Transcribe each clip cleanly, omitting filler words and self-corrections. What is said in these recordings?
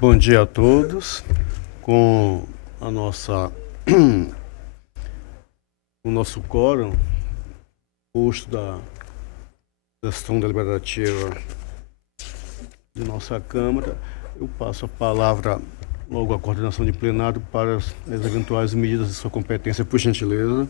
Bom dia a todos. Com a nossa o nosso quórum, posto da sessão deliberativa de nossa Câmara, eu passo a palavra logo à coordenação de plenário para as eventuais medidas de sua competência, por gentileza.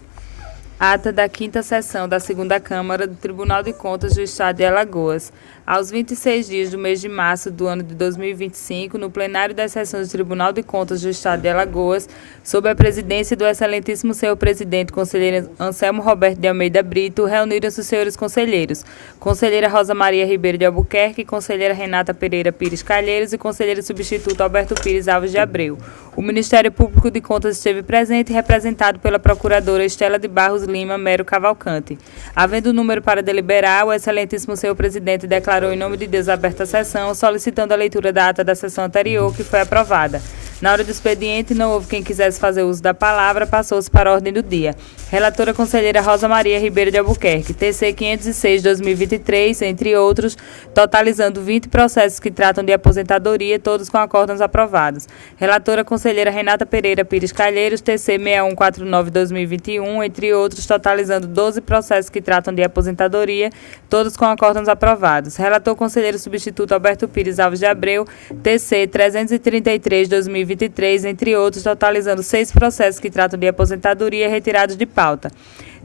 Ata da 5ª sessão da 2ª Câmara do Tribunal de Contas do Estado de Alagoas. Aos 26 dias do mês de março do ano de 2025, no plenário das sessões do Tribunal de Contas do Estado de Alagoas, sob a presidência do excelentíssimo senhor presidente, conselheiro Anselmo Roberto de Almeida Brito, reuniram-se os senhores conselheiros: conselheira Rosa Maria Ribeiro de Albuquerque, conselheira Renata Pereira Pires Calheiros e conselheiro substituto Alberto Pires Alves de Abreu. O Ministério Público de Contas esteve presente, representado pela procuradora Estela de Barros Lima Mero Cavalcante. Havendo número para deliberar, o excelentíssimo senhor presidente declarou em nome de Deus aberta a sessão, solicitando a leitura da ata da sessão anterior, que foi aprovada. Na hora do expediente, não houve quem quisesse fazer uso da palavra, passou-se para a ordem do dia. Relatora conselheira Rosa Maria Ribeiro de Albuquerque, TC 506/2023, entre outros, totalizando 20 processos que tratam de aposentadoria, todos com acórdãos aprovados. Relatora conselheira Renata Pereira Pires Calheiros, TC 6149/2021, entre outros, totalizando 12 processos que tratam de aposentadoria, todos com acórdãos aprovados. Relator conselheiro substituto Alberto Pires Alves de Abreu, TC 333/2023, entre outros, totalizando 6 processos que tratam de aposentadoria retirados de pauta.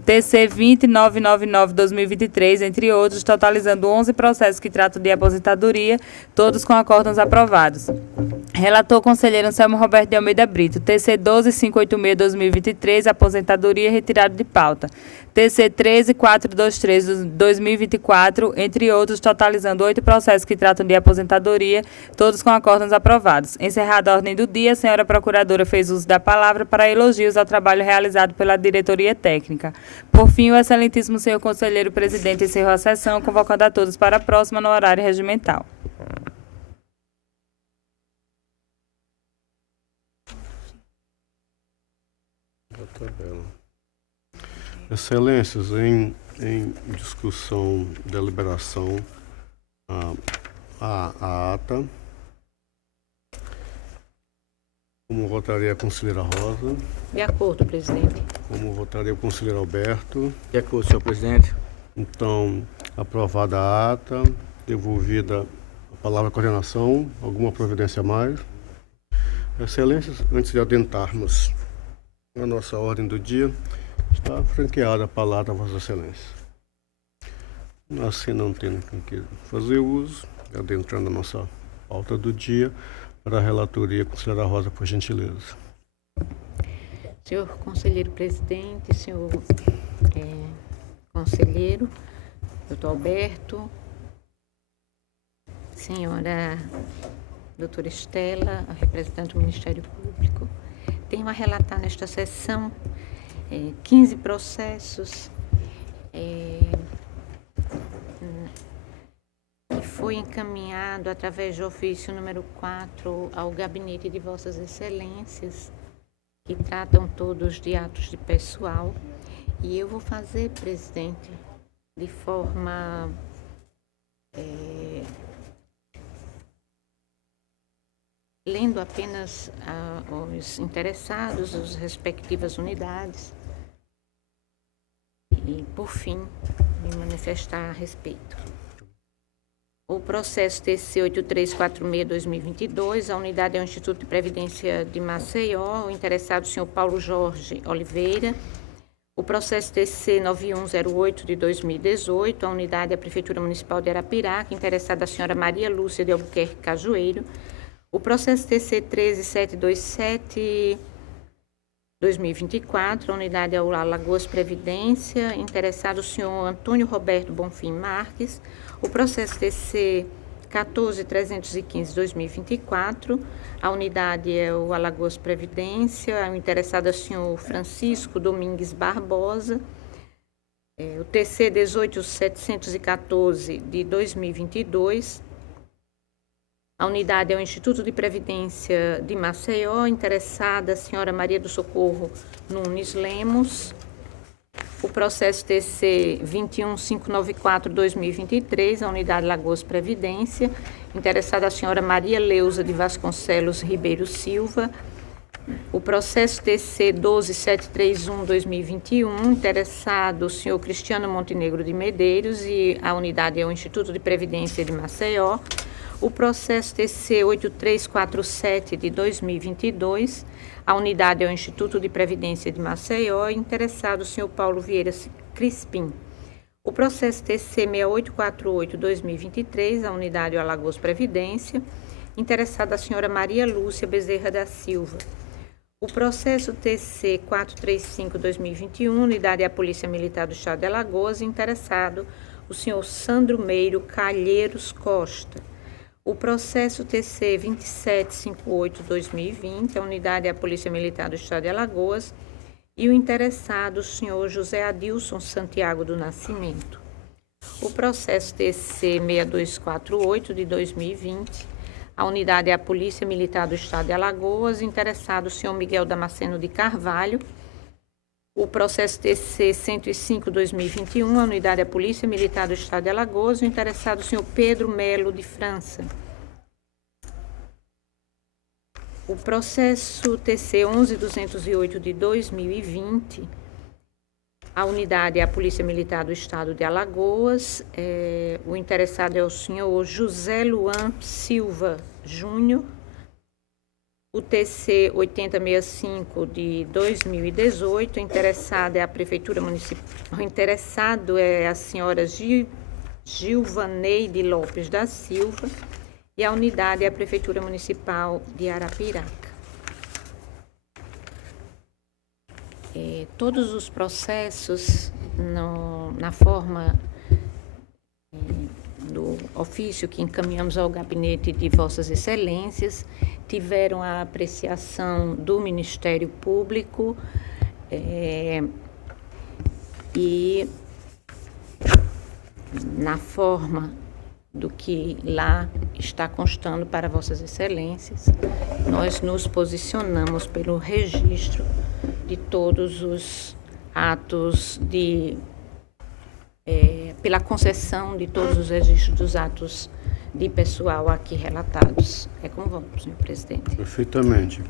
TC 20999/2023, entre outros, totalizando 11 processos que tratam de aposentadoria, todos com acórdãos aprovados. Relator conselheiro Anselmo Roberto de Almeida Brito, TC 12586/2023, aposentadoria retirado de pauta. TC 13423/2024, entre outros, totalizando 8 processos que tratam de aposentadoria, todos com acórdãos aprovados. Encerrada a ordem do dia, a senhora procuradora fez uso da palavra para elogios ao trabalho realizado pela diretoria técnica. Por fim, o excelentíssimo senhor conselheiro presidente encerrou a sessão, convocando a todos para a próxima no horário regimental. Excelências, em discussão, deliberação, a ata. Como votaria a conselheira Rosa? De acordo, presidente. Como votaria o conselheiro Alberto? De acordo, senhor presidente. Então, aprovada a ata, devolvida a palavra à coordenação. Alguma providência a mais? Excelências, antes de adentrarmos na nossa ordem do dia, está franqueada a palavra a Vossa Excelência. Assim, não tendo que fazer uso, adentrando a nossa pauta do dia, para a relatoria, conselheira Rosa, por gentileza. Senhor conselheiro presidente, senhor conselheiro, doutor Alberto, senhora doutora Estela, a representante do Ministério Público, tenho a relatar nesta sessão 15 processos que foi encaminhado através de ofício número 4 ao gabinete de Vossas Excelências, que tratam todos de atos de pessoal. E eu vou fazer, presidente, de forma lendo apenas os interessados, as respectivas unidades, e, por fim, me manifestar a respeito. O processo TC 8346/2022, a unidade é o Instituto de Previdência de Maceió, o interessado o senhor Paulo Jorge Oliveira. O processo TC 9108/2018, a unidade é a Prefeitura Municipal de Arapiraca, interessada a senhora Maria Lúcia de Albuquerque Cajueiro. O processo TC 13727/2024, a unidade é o Alagoas Previdência, interessado o senhor Antônio Roberto Bonfim Marques. O processo TC 14315/2024, a unidade é o Alagoas Previdência, o interessado é o senhor Francisco Domingues Barbosa. O TC 18714/2022, a unidade é o Instituto de Previdência de Maceió, interessada a senhora Maria do Socorro Nunes Lemos. O processo TC 21594-2023, a Unidade Lagoas Previdência, interessada a senhora Maria Leusa de Vasconcelos Ribeiro Silva. O processo TC 12731-2021, interessado o senhor Cristiano Montenegro de Medeiros, e a unidade é o Instituto de Previdência de Maceió. O processo TC 8347 de 2022, a unidade é o Instituto de Previdência de Maceió, interessado o senhor Paulo Vieira Crispim. O processo TC 6848-2023, a unidade é o Alagoas Previdência, interessada a senhora Maria Lúcia Bezerra da Silva. O processo TC 435-2021, unidade é a Polícia Militar do Estado de Alagoas, interessado o senhor Sandro Meiro Calheiros Costa. O processo TC 2758-2020, a unidade é a Polícia Militar do Estado de Alagoas, e o interessado, o senhor José Adilson Santiago do Nascimento. O processo TC 6248 de 2020, a unidade é a Polícia Militar do Estado de Alagoas, interessado o senhor Miguel Damasceno de Carvalho. O processo TC 105-2021, a unidade é a Polícia Militar do Estado de Alagoas, o interessado o senhor Pedro Melo de França. O processo TC 11208 de 2020, a unidade é a Polícia Militar do Estado de Alagoas, o interessado é o senhor José Luan Silva Júnior. O TC 8065 de 2018, interessado é a Prefeitura Municipal, o interessado é a senhora Gilvaneide Lopes da Silva, e a unidade é a Prefeitura Municipal de Arapiraca. Todos os processos, na forma do ofício que encaminhamos ao gabinete de Vossas Excelências, tiveram a apreciação do Ministério Público e na forma do que lá está constando para Vossas Excelências, nós nos posicionamos pelo registro de todos os atos pela concessão de todos os registros dos atos de pessoal aqui relatados. É com voto, senhor presidente. Perfeitamente.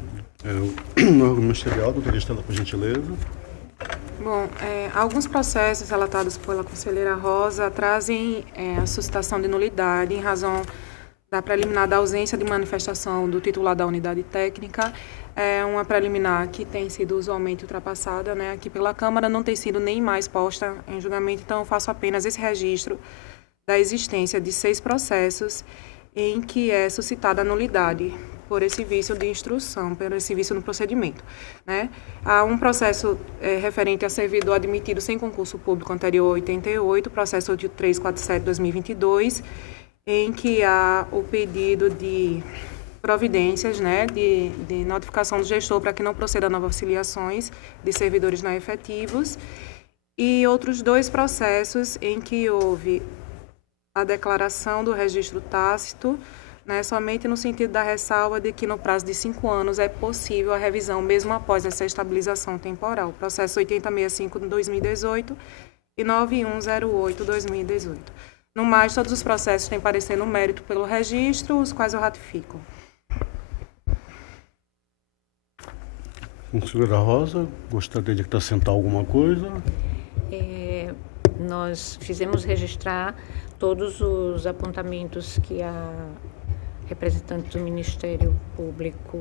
No órgão ministerial, doutora Estela, por gentileza. Bom, alguns processos relatados pela conselheira Rosa trazem a suscitação de nulidade em razão da preliminar da ausência de manifestação do titular da unidade técnica. É uma preliminar que tem sido usualmente ultrapassada, né? Aqui pela Câmara não tem sido nem mais posta em julgamento, então eu faço apenas esse registro da existência de 6 processos em que é suscitada a nulidade por esse vício de instrução, por esse vício no procedimento, né? Há um processo referente a servidor admitido sem concurso público anterior 88, processo 8347-2022, em que há o pedido de providências, né, de notificação do gestor para que não proceda a novas filiações de servidores não efetivos, e outros 2 processos em que houve a declaração do registro tácito, né, somente no sentido da ressalva de que no prazo de 5 anos é possível a revisão, mesmo após essa estabilização temporal. Processo 8065 de 2018 e 9108 de 2018. No mais, todos os processos têm parecer no mérito pelo registro, os quais eu ratifico. Conselheira Rosa, gostaria de acrescentar alguma coisa? Nós fizemos registrar todos os apontamentos que a representante do Ministério Público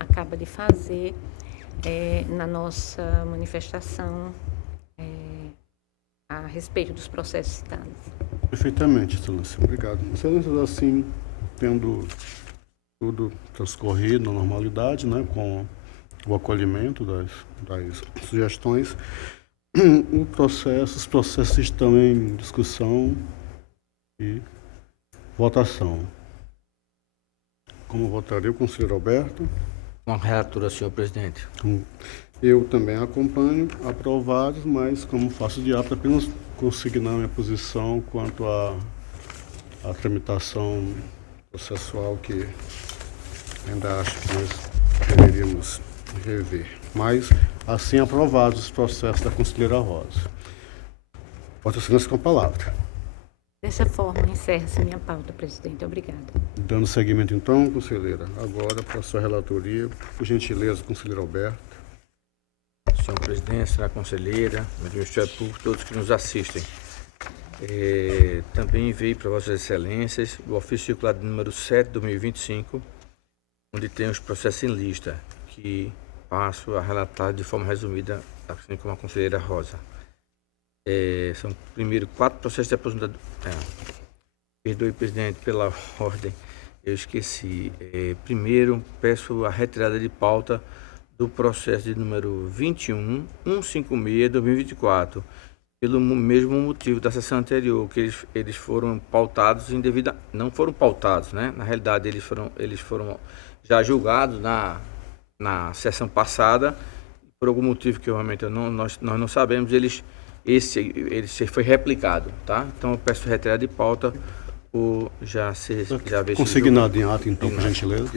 acaba de fazer na nossa manifestação a respeito dos processos citados. Perfeitamente, Excelência. Obrigado. Excelência, assim, tendo tudo transcorrido na normalidade, né, com o acolhimento das sugestões, os processos estão em discussão e votação. Como votaria o conselheiro Alberto? Com a relatora, senhor presidente. Eu também acompanho, aprovados, mas como faço de apto, apenas consignar minha posição quanto à tramitação processual, que ainda acho que nós deveríamos rever. Mas, assim, aprovados os processos da conselheira Rosa. Vossa Excelência com a palavra. Dessa forma, encerra-se minha pauta, presidente. Obrigada. Dando seguimento, então, conselheira, agora para a sua relatoria, por gentileza, conselheiro Alberto. Senhor presidente, senhora conselheira, Ministério Público, todos que nos assistem. Também enviei para Vossas Excelências o ofício circular de número 7 de 2025, onde tem os processos em lista, que passo a relatar de forma resumida, assim como a conselheira Rosa. São, primeiro, 4 processos de aposentadoria. Perdoe, presidente, pela ordem, eu esqueci. Primeiro, peço a retirada de pauta do processo de número 21.156/2024, pelo mesmo motivo da sessão anterior, que eles foram pautados indevida, não foram pautados, né? Na realidade, eles foram já julgados na sessão passada, por algum motivo que realmente nós não sabemos, ele foi replicado, tá? Então eu peço retirada de pauta por já ver Consignado em ato, então, por gentileza.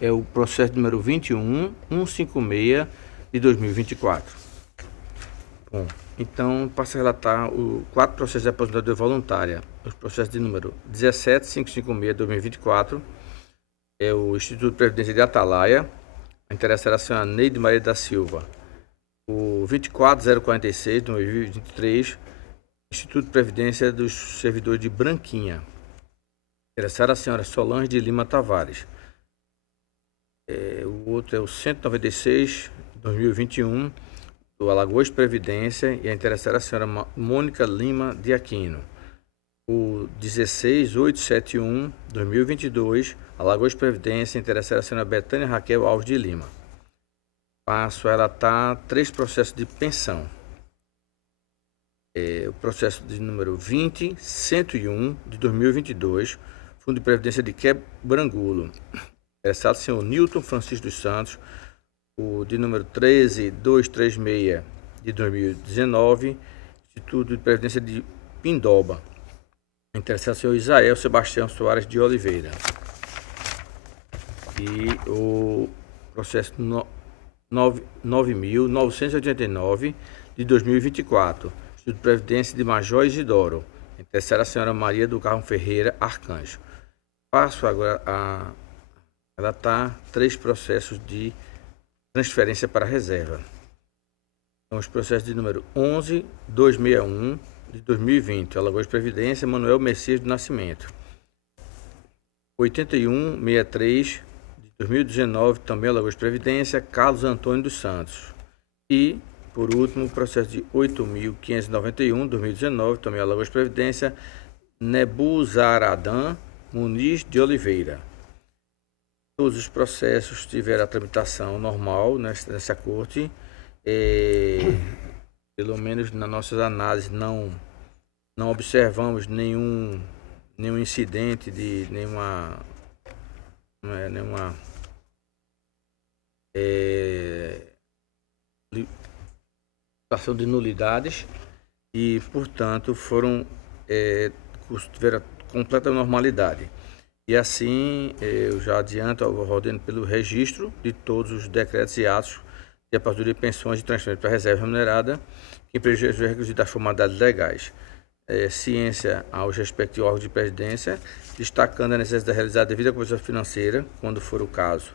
É o processo número 21.156 de 2024. Bom, então passo a relatar 4 processos de aposentadoria voluntária. Os processos de número 17.556 de 2024 é o Instituto de Previdência de Atalaia, a interessada a senhora Neide Maria da Silva. O 24.046 de 2023, Instituto de Previdência dos Servidores de Branquinha. Interessada a senhora Solange de Lima Tavares. O outro é o 196 de 2021, do Alagoas Previdência, e a interessada a senhora Mônica Lima de Aquino. O 16.871 de 2022, Alagoas Previdência, interessada a senhora Betânia Raquel Alves de Lima. Passo a relatar 3 processos de pensão. O processo de número 20.101 de 2022, Fundo de Previdência de Quebrangulo. Interessado o senhor Nilton Francisco dos Santos. O de número 13.236 de 2019, Instituto de Previdência de Pindoba. Interessado o senhor Isael Sebastião Soares de Oliveira. E o processo 9.989 de 2024, Instituto de Previdência de Major Isidoro. Interessada a senhora Maria do Carmo Ferreira Arcanjo. Passo agora a relatar 3 processos de transferência para reserva. São os processos de número 11.261 de 2020, Alagoas Previdência, Manuel Messias do Nascimento. 81.63 de 2019, também Alagoas Previdência, Carlos Antônio dos Santos. E, por último, o processo de 8.591 de 2019, também Alagoas Previdência, Nebuzaradan Muniz de Oliveira. Todos os processos tiveram a tramitação normal nessa corte. Pelo menos nas nossas análises não observamos nenhum incidente de nenhuma situação de nulidades e, portanto, tiveram completa normalidade. E assim, eu já adianto, ordeno pelo registro de todos os decretos e atos de aposentadoria de pensões e transferência para reserva remunerada, que prejudicam os requisitos das formalidades legais. Ciência aos respectivos órgãos de previdência, destacando a necessidade de realizar a devida cobertura financeira, quando for o caso.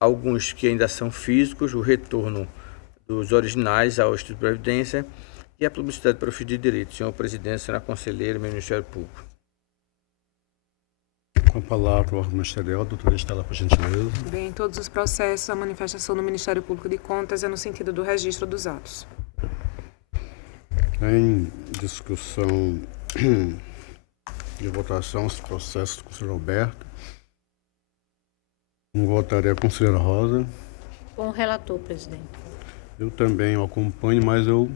Alguns que ainda são físicos, o retorno dos originais ao Instituto de Previdência e a publicidade para o fim de direito. Senhor presidente, senhora conselheira, Ministério Público. Com a palavra o órgão ministerial, doutora Estela, por gentileza. Bem, em todos os processos, a manifestação do Ministério Público de Contas é no sentido do registro dos atos. Em discussão de votação, os processos do conselheiro Alberto. Votaria a conselheira Rosa. Com o relator, presidente. Eu também acompanho, mas eu,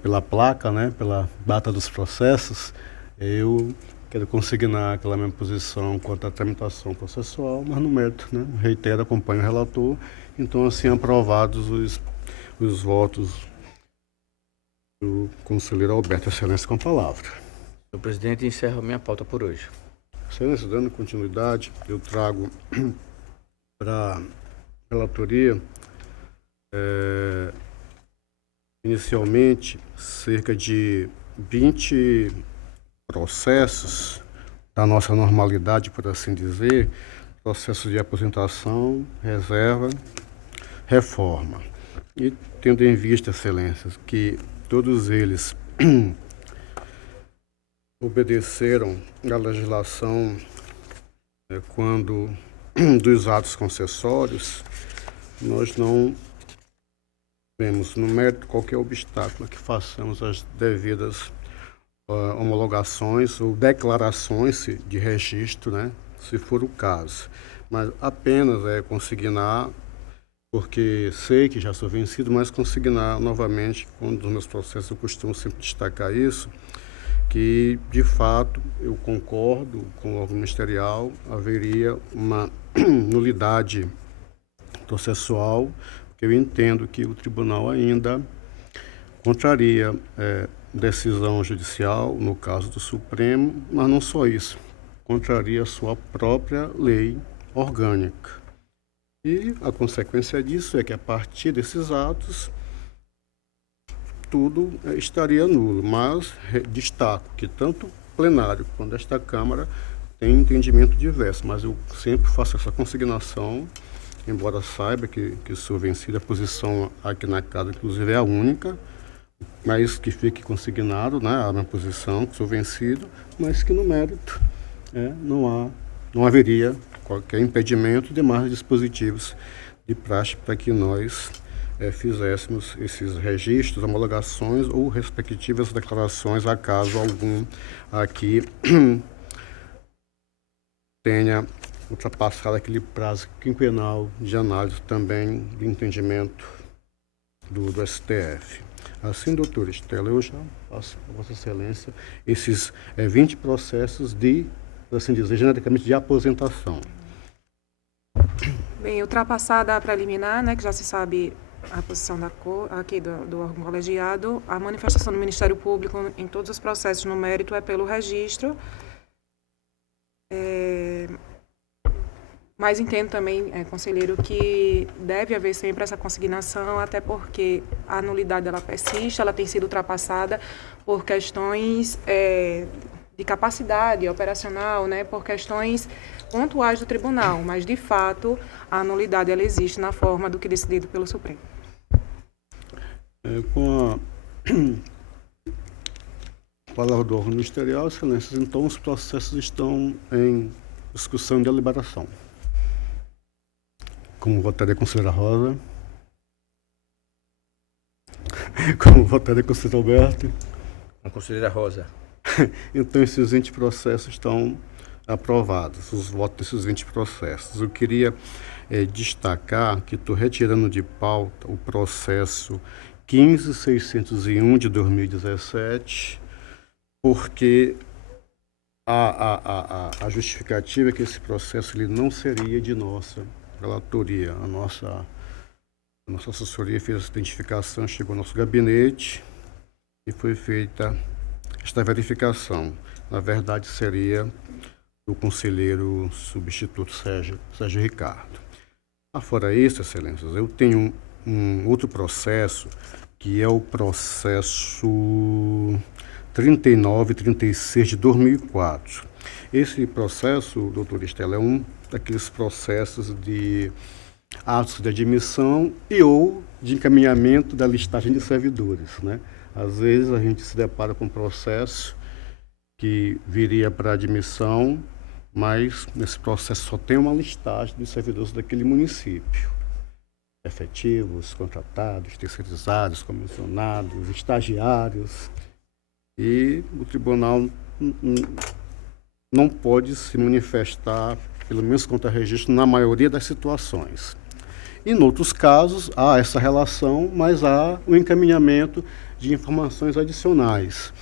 pela placa, né, pela data dos processos, eu quero consignar aquela mesma posição quanto à tramitação processual, mas no mérito, né, reitero, acompanho o relator. Então, assim, aprovados os votos do conselheiro Alberto. Excelência, com a palavra. Senhor presidente, encerro minha pauta por hoje. Excelência, dando continuidade, eu trago para a relatoria, inicialmente, cerca de 20 processos da nossa normalidade, por assim dizer, processos de aposentação, reserva, reforma. E tendo em vista, excelências, que todos eles obedeceram à legislação quando dos atos concessórios, nós não vemos no mérito qualquer obstáculo que façamos as devidas homologações ou declarações de registro, né, se for o caso. Mas apenas consignar, porque sei que já sou vencido, mas consignar novamente, um dos meus processos eu costumo sempre destacar isso, que de fato eu concordo com o órgão ministerial, haveria uma nulidade processual, porque eu entendo que o tribunal ainda contraria decisão judicial, no caso do Supremo, mas não só isso, contraria a sua própria lei orgânica. E a consequência disso é que a partir desses atos tudo estaria nulo, mas destaco que tanto o plenário quanto esta Câmara tem entendimento diverso, mas eu sempre faço essa consignação, embora saiba que sou vencido, a posição aqui na casa inclusive é a única, mas que fique consignado, né, a minha posição, que sou vencido, mas que no mérito não haveria qualquer impedimento de demais dispositivos de praxe para que nós fizéssemos esses registros, homologações ou respectivas declarações, acaso algum aqui tenha ultrapassado aquele prazo quinquenal de análise também do entendimento do STF. Assim, doutora Estela, eu já passo a Vossa Excelência esses 20 processos de, por assim dizer, genericamente de aposentação. Bem, ultrapassada a preliminar, né, que já se sabe a posição aqui do órgão colegiado, a manifestação do Ministério Público em todos os processos no mérito é pelo registro. Mas entendo também, conselheiro, que deve haver sempre essa consignação, até porque a nulidade ela persiste, ela tem sido ultrapassada por questões de capacidade operacional, né, por questões pontuais do tribunal, mas de fato a nulidade ela existe na forma do que decidido pelo Supremo. Com a palavra do órgão ministerial, excelências, então os processos estão em discussão e deliberação. Como votaria a conselheira Rosa? Como votaria a conselheira Alberto? A conselheira Rosa. Então, esses 20 processos estão aprovados, os votos desses 20 processos. Eu queria destacar que estou retirando de pauta o processo 15.601 de 2017, porque a justificativa é que esse processo ele não seria de nossa relatoria. A nossa assessoria fez essa identificação, chegou ao nosso gabinete e foi feita esta verificação. Na verdade, seria do conselheiro substituto Sérgio Ricardo. Fora isso, excelências, eu tenho um outro processo, que é o processo 3936 de 2004. Esse processo, doutora Estela, é um daqueles processos de atos de admissão e ou de encaminhamento da listagem de servidores, né? Às vezes a gente se depara com um processo que viria para admissão, mas nesse processo só tem uma listagem de servidores daquele município. Efetivos, contratados, terceirizados, comissionados, estagiários. E o tribunal não pode se manifestar, pelo menos contra registro, na maioria das situações. E, em outros casos, há essa relação, mas há o encaminhamento de informações adicionais.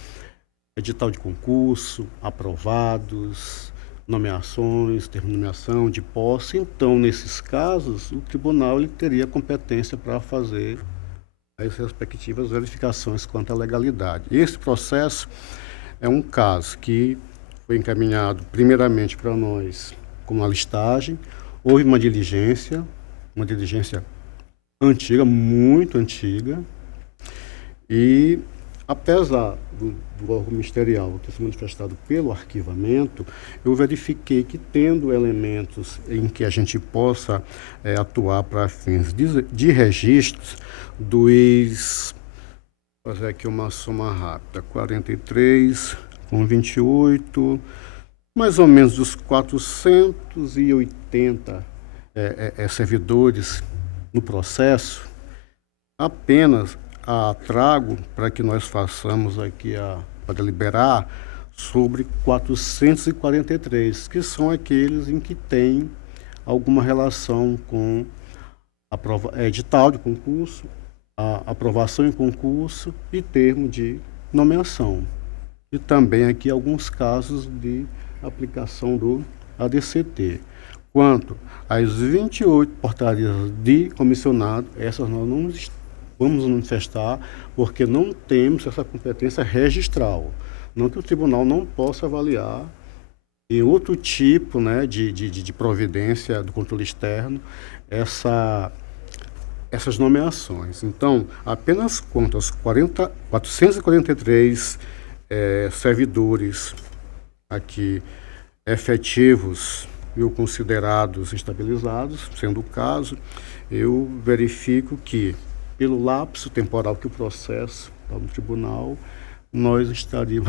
Edital de concurso, aprovados, nomeações, termo de nomeação, de posse. Então, nesses casos, o tribunal ele teria competência para fazer as respectivas verificações quanto à legalidade. Esse processo é um caso que foi encaminhado primeiramente para nós com uma listagem, houve uma diligência antiga, muito antiga, e apesar do órgão ministerial ter se manifestado pelo arquivamento, eu verifiquei que, tendo elementos em que a gente possa atuar para fins de registros fazer aqui uma soma rápida, 43 com 28, mais ou menos dos 480 servidores no processo, apenas trago para que nós façamos aqui para deliberar sobre 443, que são aqueles em que tem alguma relação com edital de concurso, a aprovação em concurso e termo de nomeação. E também aqui alguns casos de aplicação do ADCT. Quanto às 28 portarias de comissionado, essas nós não vamos nos manifestar porque não temos essa competência registral. Não que o tribunal não possa avaliar em outro tipo, né, de providência do controle externo essas nomeações. Então, apenas quanto aos 443 servidores aqui efetivos e considerados estabilizados, sendo o caso, eu verifico que, pelo lapso temporal que o processo está no tribunal, já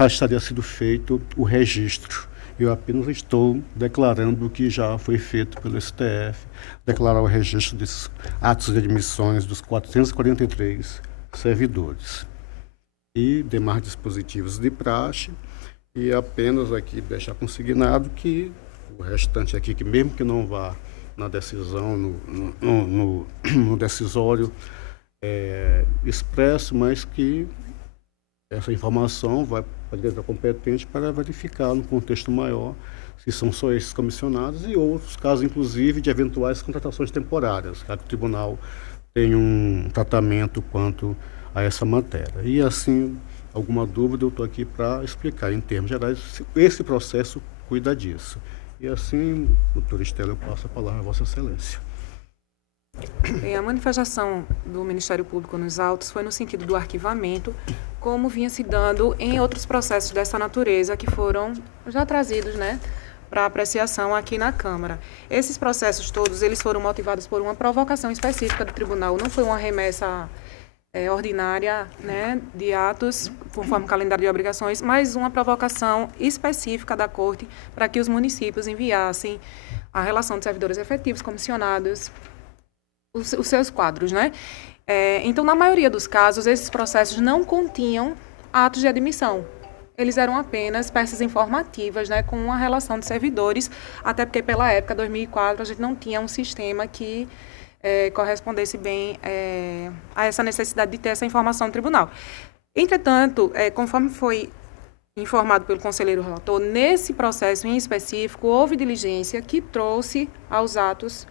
estaria sido feito o registro. Eu apenas estou declarando o que já foi feito pelo STF, declarar o registro desses atos de admissões dos 443 servidores. E demais dispositivos de praxe, e apenas aqui deixar consignado que o restante aqui, que mesmo que não vá na decisão, no decisório expresso, mas que essa informação vai para a direita competente para verificar no contexto maior se são só esses comissionados e outros casos, inclusive, de eventuais contratações temporárias, já que o tribunal tem um tratamento quanto a essa matéria. E, assim, alguma dúvida, eu estou aqui para explicar, em termos gerais, esse processo cuida disso. E, assim, doutora Estela, eu passo a palavra a Vossa Excelência. Bem, a manifestação do Ministério Público nos autos foi no sentido do arquivamento, como vinha se dando em outros processos dessa natureza que foram já trazidos, né, para apreciação aqui na Câmara. Esses processos todos, eles foram motivados por uma provocação específica do tribunal, não foi uma remessa ordinária, né, de atos, conforme o calendário de obrigações, mas uma provocação específica da Corte para que os municípios enviassem a relação de servidores efetivos, comissionados, os seus quadros, né? Então, na maioria dos casos, esses processos não continham atos de admissão. Eles eram apenas peças informativas, né, com uma relação de servidores, até porque, pela época, 2004, a gente não tinha um sistema que correspondesse bem a essa necessidade de ter essa informação no tribunal. Entretanto, conforme foi informado pelo conselheiro relator, nesse processo em específico, houve diligência que trouxe aos autos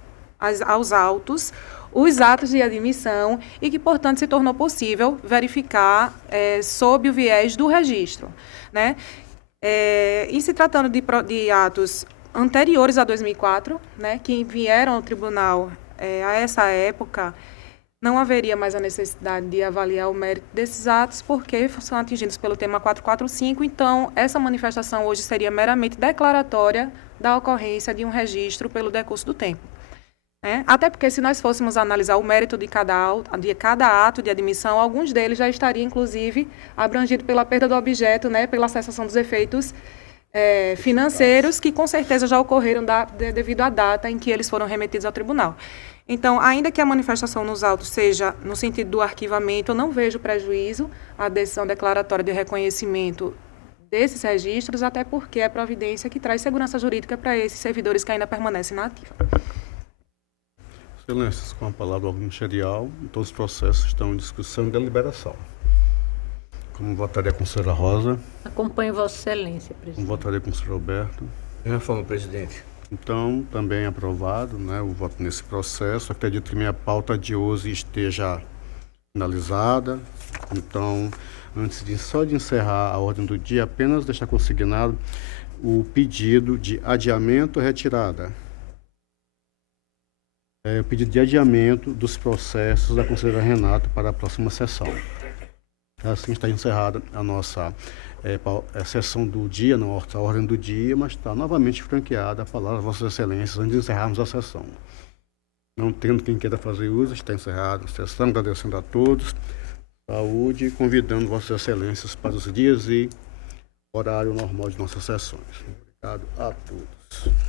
os atos de admissão e que, portanto, se tornou possível verificar sob o viés do registro, né? Em se tratando de atos anteriores a 2004, né, que vieram ao tribunal a essa época, não haveria mais a necessidade de avaliar o mérito desses atos, porque são atingidos pelo tema 445, então essa manifestação hoje seria meramente declaratória da ocorrência de um registro pelo decurso do tempo. Até porque, se nós fôssemos analisar o mérito de cada ato de admissão, alguns deles já estariam, inclusive, abrangidos pela perda do objeto, né, pela cessação dos efeitos financeiros, que com certeza já ocorreram devido à data em que eles foram remetidos ao tribunal. Então, ainda que a manifestação nos autos seja no sentido do arquivamento, eu não vejo prejuízo à decisão declaratória de reconhecimento desses registros, até porque é providência que traz segurança jurídica para esses servidores que ainda permanecem na ativa. Excelências, com a palavra do órgão ministerial, todos os processos estão em discussão e deliberação. Como votaria a conselheira Rosa? Acompanho Vossa Excelência, Como presidente. votaria a conselheiro Roberto? Mesma forma, presidente. Então, também aprovado, né, o voto nesse processo. Acredito que minha pauta de hoje esteja finalizada. Então, só de encerrar a ordem do dia, apenas deixar consignado o pedido de adiamento ou retirada. O pedido de adiamento dos processos da conselheira Renata para a próxima sessão. Assim está encerrada a nossa sessão do dia, não a ordem do dia, mas está novamente franqueada a palavra a Vossas Excelências antes de encerrarmos a sessão. Não tendo quem queira fazer uso, está encerrada a sessão, agradecendo a todos, saúde e convidando Vossas Excelências para os dias e horário normal de nossas sessões. Obrigado a todos.